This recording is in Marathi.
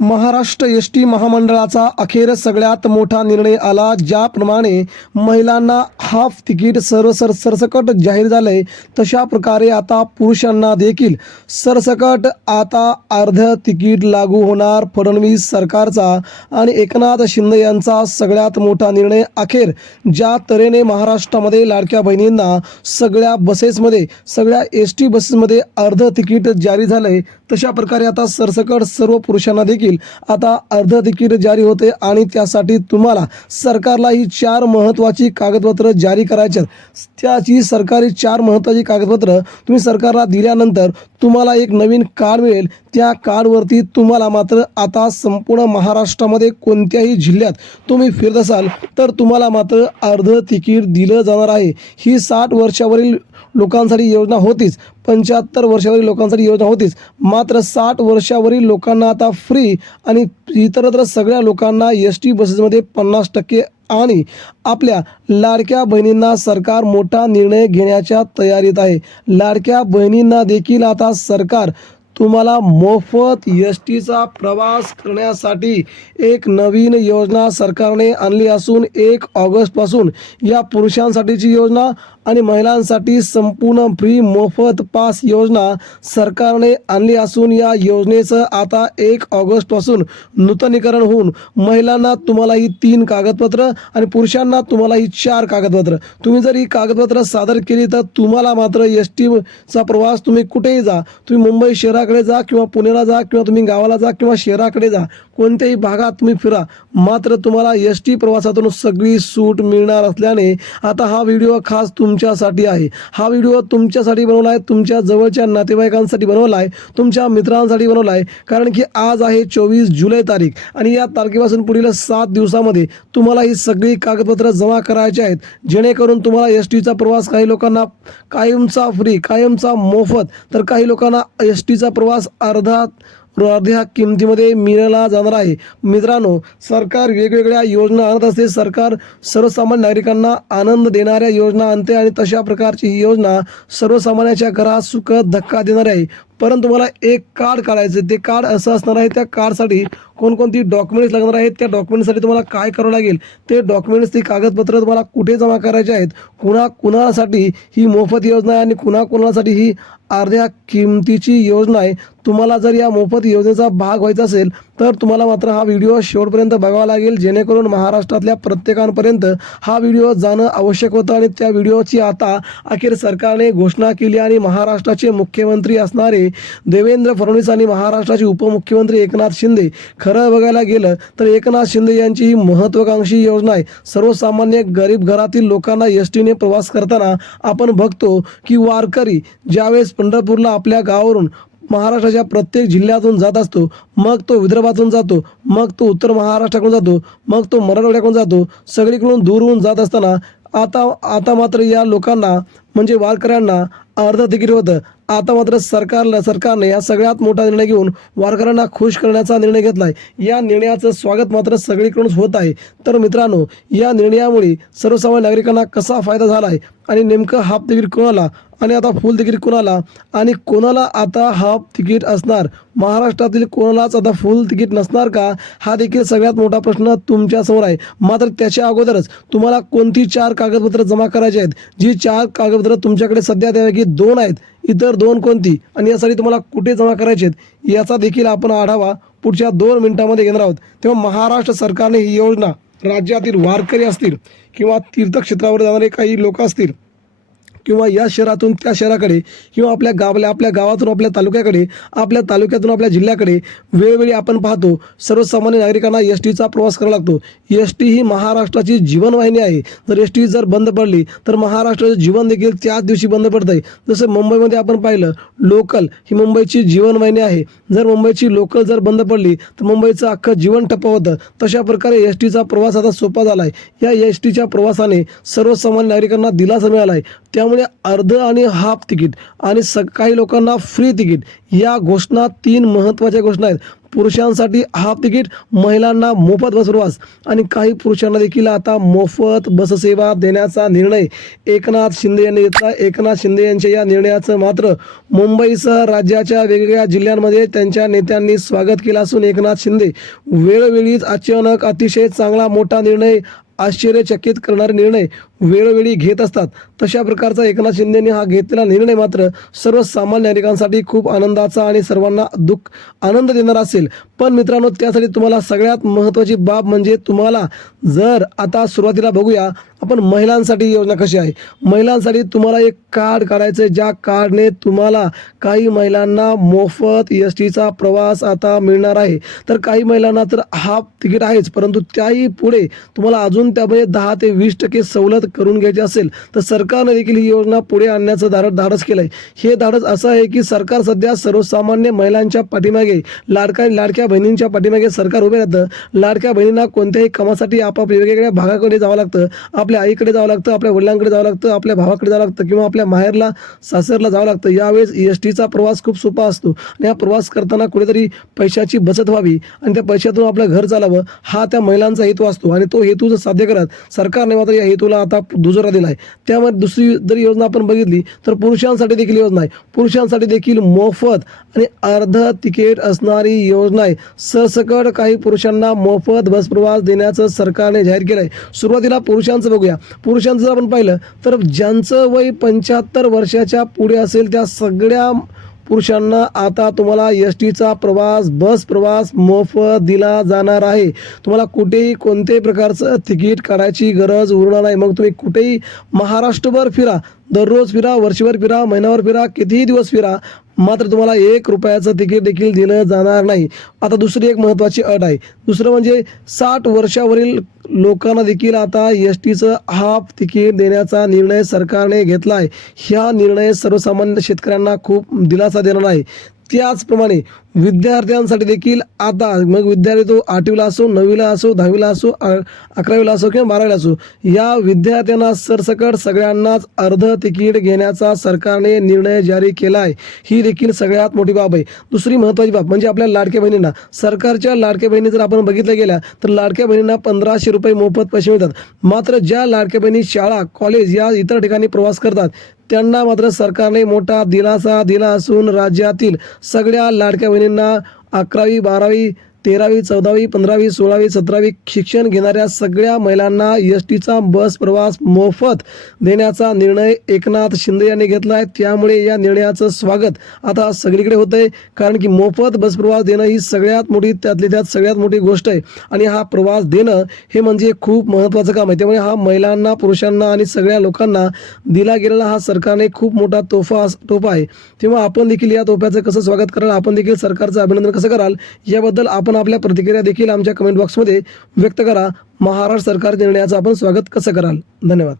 महाराष्ट्र एस.टी. महामंडळाचा अखेर सगळ्यात मोठा निर्णय आला. ज्याप्रमाणे महिलांना हाफ तिकीट सरसकट जाहीर झालंय, तशा प्रकारे आता पुरुषांना देखील सरसकट आता अर्ध तिकीट लागू होणार. फडणवीस सरकारचा आणि एकनाथ शिंदे यांचा सगळ्यात मोठा निर्णय. अखेर ज्या तऱ्हेने महाराष्ट्रामध्ये लाडक्या बहिणींना सगळ्या बसेसमध्ये, सगळ्या एस.टी. बसेसमध्ये अर्ध तिकीट जारी झालंय, तशा प्रकारे आता सरसकट सर्व पुरुषांना देखील आता अर्ध तिकीट जारी होते. आणि त्यासाठी तुम्हाला सरकारला ही 4 महत्त्वाची कागदपत्र जारी करायची आहेत. त्याची सरकारी 4 महत्त्वाची कागदपत्र तुम्ही सरकारला दिल्यानंतर तुम्हाला एक नवीन कार्ड मिळेल. त्या कार्डवरती तुम्हाला मात्र आता संपूर्ण महाराष्ट्रामध्ये कोणत्याही जिल्ह्यात तुम्ही फिरत असाल तर तुम्हाला मात्र अर्ध तिकीट दिलं जाणार आहे. ही 60 वर्षावरील लोकांसाठी योजना होतीच, 75 वर्षावरील लोकांसाठी योजना होतीच, मात्र 60 वर्षावरील लोकांना आता फ्री आणि इतरत्र सगळ्या लोकांना एस.टी. बसेसमध्ये 50% आणि आपल्या लाडक्या बहिणींना सरकार मोठा निर्णय घेण्याच्या तयारीत आहे. लाडक्या बहिणींना देखील आता सरकार तुम्हाला मोफत एस.टीचा प्रवास करण्यासाठी एक नवीन योजना सरकारने आणली असून 1 ऑगस्टपासून या पुरुषांसाठीची योजना आणि महिलांसाठी संपूर्ण फ्री मोफत पास योजना सरकारने आणली असून या योजनेचं आता 1 ऑगस्टपासून नूतनीकरण होऊन महिलांना तुम्हाला ही 3 कागदपत्र आणि पुरुषांना तुम्हाला ही 4 कागदपत्र. तुम्ही जर ही कागदपत्र सादर केली तर तुम्हाला मात्र एस.टीचा प्रवास तुम्ही कुठेही जा, तुम्ही मुंबई शहराकडे जा किंवा पुण्याला जा किंवा तुम्ही गावाला जा किंवा शहराकडे जा, कोणत्याही भागात तुम्ही फिरा, मात्र तुम्हाला एस.टी. प्रवासातून सगळी सूट मिळणार असल्याने आता हा व्हिडिओ खास तुमच्यासाठी आहे. हा व्हिडिओ तुमच्यासाठी बनवला आहे, तुमच्या जवळच्या नातेवाईकांसाठी बनवला आहे, तुमच्या मित्रांसाठी बनवला आहे. कारण की आज आहे 24 जुलै तारीख आणि या तारखेपासून पुढील 7 दिवसामध्ये तुम्हाला ही सगळी कागदपत्र जमा करायची आहेत, जेणेकरून तुम्हाला एस.टीचा प्रवास काही लोकांना कायमचा फ्री, कायमचा मोफत, तर काही लोकांना एस.टीचा प्रवास अर्ध्या किमतीमध्ये मिळाला जाणार आहे. मित्रांनो, सरकार वेगवेगळ्या योजना आणत असते. सरकार सर्वसामान्य नागरिकांना आनंद देणाऱ्या योजना आणते आणि तशा प्रकारची ही योजना सर्वसामान्याच्या घरात सुखद धक्का देणार आहे. परंतु मला एक कार्ड काढायचं, ते कार्ड असं असणार आहे. त्या कार्डसाठी कोणकोणती डॉक्युमेंट्स लागणार आहेत, त्या डॉक्युमेंट्ससाठी तुम्हाला काय करावं लागेल, ते डॉक्युमेंट्स, ती कागदपत्र तुम्हाला कुठे जमा करायचे आहेत, कुणासाठी ही मोफत योजना आहे आणि कुणासाठी ही अर्ध्या किमतीची योजना आहे. तुम्हाला जर या मोफत योजनेचा भाग व्हायचा असेल तर तुम्हाला मात्र हा व्हिडिओ शेवटपर्यंत बघावा लागेल, जेणेकरून महाराष्ट्रातल्या प्रत्येकापर्यंत हा व्हिडिओ जाणं आवश्यक होतं. आणि त्या व्हिडिओची आता अखेर सरकारने घोषणा केली आणि महाराष्ट्राचे मुख्यमंत्री असणारे देवेंद्र फडणवीस आणि महाराष्ट्राचे उपमुख्यमंत्री एकनाथ शिंदे, खरं बघायला गेलं तर एकनाथ शिंदे यांची ही महत्त्वाकांक्षी योजना आहे. सर्वसामान्य गरीब घरातील लोकांना एस.टीने प्रवास करताना आपण बघतो की वारकरी ज्यावेळेस पंढरपूरला आपल्या गावावरून महाराष्ट्राच्या प्रत्येक जिल्ह्यातून जात असतो, मग तो विदर्भातून जातो, मग तो उत्तर महाराष्ट्राकडून जातो, मग तो मराठवाड्याकडून जातो, सगळीकडून दूरहून जात असताना आता मात्र या लोकांना म्हणजे वारकऱ्यांना अर्ध तिकीट होतं. आता मात्र सरकारने या सगळ्यात मोठा निर्णय घेऊन वारकऱ्यांना खुश करण्याचा निर्णय घेतला आहे. या निर्णयाचं स्वागत मात्र सगळीकडूनच होत आहे. तर मित्रांनो, या निर्णयामुळे सर्वसामान्य नागरिकांना कसा फायदा झाला आहे आणि नेमकं हाफ तिकीट कोणाला आणि आता फुल तिकीट कोणाला आणि कोणाला आता हाफ तिकीट असणार, महाराष्ट्रातील कोणालाच आता फुल तिकीट नसणार का, हा देखील सगळ्यात मोठा प्रश्न तुमच्यासमोर आहे. मात्र त्याच्या अगोदरच तुम्हाला कोणती 4 कागदपत्र जमा करायची आहेत, जी 4 कागदपत्र तुमच्याकडे सध्या त्यापैकी 2 आहेत, इतर 2 कोणती आणि यासाठी तुम्हाला कुठे जमा करायचे आहेत याचा देखील आपण आढावा पुढच्या 2 मिनिटांमध्ये घेणार आहोत. तेव्हा महाराष्ट्र सरकारने ही योजना राज्यातील वारकरी असतील किंवा तीर्थक्षेत्रावर जाणारे काही लोक असतील किंवा या शहरातून त्या शहराकडे किंवा आपल्या गावातून आपल्या तालुक्याकडे, आपल्या तालुक्यातून आपल्या जिल्ह्याकडे वेळोवेळी आपण पाहतो सर्वसामान्य नागरिकांना एस.टीचा प्रवास करावा लागतो. एस.टी ही महाराष्ट्राची जीवनवाहिनी आहे. जर एस.टी जर बंद पडली तर महाराष्ट्राचं जीवन देखील त्याच दिवशी बंद पडतं आहे. जसं मुंबईमध्ये आपण पाहिलं, लोकल ही मुंबईची जीवनवाहिनी आहे. जर मुंबईची लोकल जर बंद पडली तर मुंबईचं अख्खं जीवन ठप्प होतं. तशा प्रकारे एस.टीचा प्रवास आता सोपा झाला आहे. या एस.टीच्या प्रवासाने सर्वसामान्य नागरिकांना दिलासा मिळाला आहे. त्यामुळे त्यामुळे अर्ध आणि हाफ तिकीट आणि काही लोकांना फ्री तिकीट या घोषणा 3 महत्त्वाच्या घोषणा आहेत. पुरुषांसाठी हाफ तिकीट, महिलांना मोफत बस प्रवास आणि काही पुरुषांना देखील आता मोफत बससेवा देण्याचा निर्णय एकनाथ शिंदे यांनी घेतला. एकनाथ शिंदे यांच्या या निर्णयाचं मात्र मुंबईसह राज्याच्या वेगवेगळ्या जिल्ह्यांमध्ये त्यांच्या नेत्यांनी स्वागत केलं असून एकनाथ शिंदे वेळोवेळीच अचानक अतिशय चांगला मोठा निर्णय, आश्चर्यचकित करणारे निर्णय वेळोवेळी घेत असतात. तशा प्रकारचा एकनाथ शिंदेने हा घेतलेला निर्णय मात्र सर्वसामान्य नागरिकांसाठी खूप आनंदाचा आणि सर्वांना आनंद देणारा असेल. पण मित्रांनो, त्यासाठी तुम्हाला सगळ्यात महत्त्वाची बाब म्हणजे तुम्हाला जर आता सुरुवातीला बघूया आपण महिलांसाठी योजना कशी आहे. महिलांसाठी तुम्हाला एक कार्ड काढायचं आहे, ज्या कार्डने तुम्हाला काही महिलांना मोफत एसटीचा प्रवास आता मिळणार आहे. तर काही महिलांना तर हाफ तिकीट आहेच, परंतु त्याही पुढे तुम्हाला अजून त्यामध्ये 10 ते 20% सवलत करून घ्यायची असेल तर सरकारने देखील ही योजना पुढे आणण्याचं धाडस केलं आहे. हे धाडस असं आहे की सरकार सध्या सर्वसामान्य महिलांच्या पाठीमागे, लाडक्या बहिणींच्या पाठीमागे सरकार उभे राहतं. लाडक्या बहिणींना कोणत्याही कामासाठी आपापल्या वेगवेगळ्या भागाकडे जावं लागतं, आपल्या आईकडे जावं लागतं, आपल्या वडिलांकडे जावं लागतं, आपल्या भावाकडे जावं लागतं किंवा आपल्या माहेरला सासरला जावं लागतं. यावेळेस एसटीचा प्रवास खूप सोपा असतो आणि हा प्रवास करताना कुठेतरी पैशाची बचत व्हावी आणि त्या पैशातून आपलं घर चालावं हा त्या महिलांचा हेतू असतो आणि तो हेतू जर साध्य करत सरकारने मात्र या हेतूला आता दुजोरा दिला आहे. त्यामध्ये दुसरी जर योजना आपण बघितली तर पुरुषांसाठी देखील योजना आहे. पुरुषांसाठी देखील मोफत आणि अर्ध तिकीट असणारी योजना आहे. सरसकट काही पुरुषांना मोफत बस प्रवास देण्याचं सरकारने जाहीर केलं आहे. सुरुवातीला पुरुषांचं बघूया. पुरुषांचं जर आपण पाहिलं तर ज्यांचं वय 75 वर्षाच्या पुढे असेल त्या सगळ्या पुरुषांना आता तुम्हाला एसटीचा प्रवास, बस प्रवास मोफत दिला जाणार आहे. तुम्हाला कुठेही कोणत्याही प्रकारचं तिकीट काढायची गरज उरणार नाही. मग तुम्ही कुठेही महाराष्ट्रभर फिरा, दररोज फिरा, वर्षभर फिरा, महिनाभर फिरा, कितीही दिवस फिरा, मात्र तुम्हाला 1 रुपयाचं तिकीट देखील दिलं जाणार नाही. आता दुसरी एक महत्त्वाची अट आहे. दुसरं म्हणजे 60 वर्षावरील लोकांना देखील आता एसटीचं हाफ तिकीट देण्याचा निर्णय सरकारने घेतला आहे. हा निर्णय सर्वसामान्य शेतकऱ्यांना खूप दिलासा देणार आहे. त्याचप्रमाणे विद्यार्थ्यांसाठी देखील आता मग विद्यार्थी तो 8वीला असो, 9वीला असो, 10वीला असो, 11वीला असो किंवा 12वीला असो, या विद्यार्थ्यांना सरसकट सगळ्यांनाच अर्ध तिकीट घेण्याचा सरकारने निर्णय जारी केला आहे. ही देखील सगळ्यात मोठी बाब आहे. दुसरी महत्त्वाची बाब म्हणजे आपल्या लाडक्या बहिणींना, सरकारच्या लाडक्या बहिणी जर आपण बघितल्या गेल्या तर लाडक्या बहिणींना 1500 रुपये मोफत पैसे मिळतात. मात्र ज्या लाडक्या बहिणी शाळा, कॉलेज या इतर ठिकाणी प्रवास करतात त्यांना मात्र सरकारने मोठा दिलासा दिला असून राज्यातील सगळ्या लाडक्या बहिणींना 11वी, 12वी, 13वी, 14वी, 15वी, 16वी, 17वी शिक्षण घेणाऱ्या सगळ्या महिलांना एसटीचा बस प्रवास मोफत देण्याचा निर्णय एकनाथ शिंदे यांनी घेतला आहे. त्यामुळे या निर्णयाचं स्वागत आता सगळीकडे होतं आहे, कारण की मोफत बस प्रवास देणं ही सगळ्यात मोठी त्यात सगळ्यात मोठी गोष्ट आहे आणि हा प्रवास देणं हे म्हणजे खूप महत्त्वाचं काम आहे. त्यामुळे हा महिलांना, पुरुषांना आणि सगळ्या लोकांना दिला गेलेला हा सरकारने खूप मोठा तोफा आहे. तेव्हा आपण देखील या तोफ्याचं कसं स्वागत कराल, आपण देखील सरकारचं अभिनंदन कसं कराल, याबद्दल आपण आपल्या प्रतिक्रिया देखील आमच्या कमेंट बॉक्समध्ये व्यक्त करा. महाराष्ट्र सरकार निर्णयाचं आपण स्वागत कसं कराल. धन्यवाद.